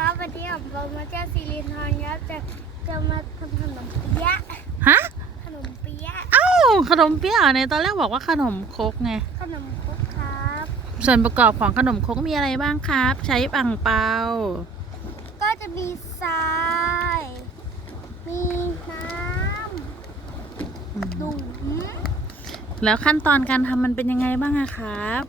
ครับวันนี้ผมเรามาเที่ยวซีรีนทอนครับจะจะมาทำขนมเปี๊ยะฮะ ขนมเปี๊ยะเอ้า ขนมเปี๊ยะในตอนแรกบอกว่าขนมครกไง ขนมครกครับ ส่วนประกอบของขนมครกมีอะไรบ้างครับ ใช้ปังเปา ก็จะมีทราย มีน้ำดุ๋มแล้วขั้นตอนการทำมันเป็นยังไงบ้างอะครับ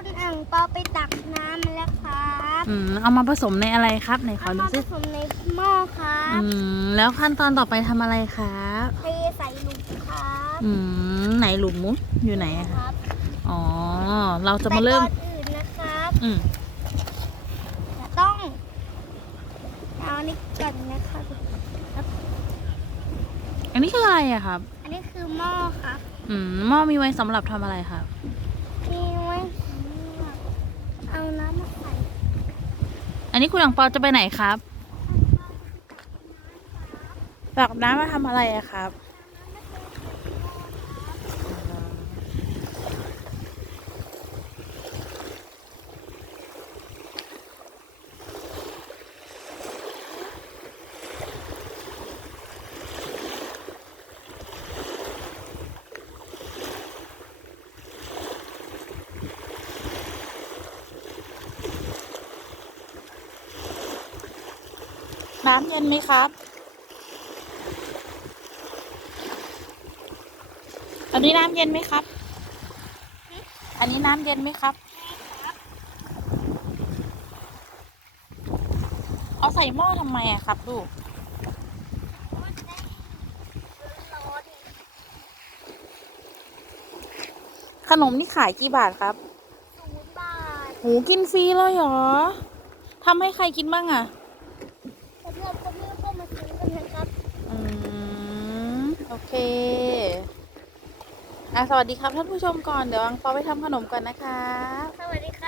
คุณอ่างเปาไปตักน้ำมาแล้วครับอืมเอามาผสมในอะไรครับไหนขอเอาดูมาผซิสมในหม้อครับอืมแล้วขั้นตอนต่อไปทำอะไรครับเทใส่หลุมครับอืมไหนหลุมมุอยู่ไหนอะคคะรับอ๋อเราจะมาเริ่มแต่ก่อนอื่นนะครับอืมจะต้องเอาอันนี้ก่อนนะครับ อันนี้คืออะไรอะครับ อันนี้คือหม้อครับ อืมหม้อมีไว้สำหรับทำอะไรครับ มีไว้สำหรับเอาน้ำมาใส่ อันนี้คุณหลังเปาจะไปไหนครับ ตักน้ำมาทำอะไรอะครับ น้ำเย็นไหมครับ อันนี้น้ำเย็นไหมครับ อันนี้น้ำเย็นไหมครับ เอาใส่หม้อทำไมอะครับลูกร้อนขนมนี่ขายกี่บาทครับศูนย์บาท หูกินฟรีเลยเหรอ ทำให้ใครกินบ้างอะ เพื่อนๆก็ไม่เข้ามาซื้อกันนะครับอืมโอเคอะสวัสดีครับท่านผู้ชมก่อน เดี๋ยวอังปาไปทำขนมก่อนนะคะ สวัสดีค่ะครับ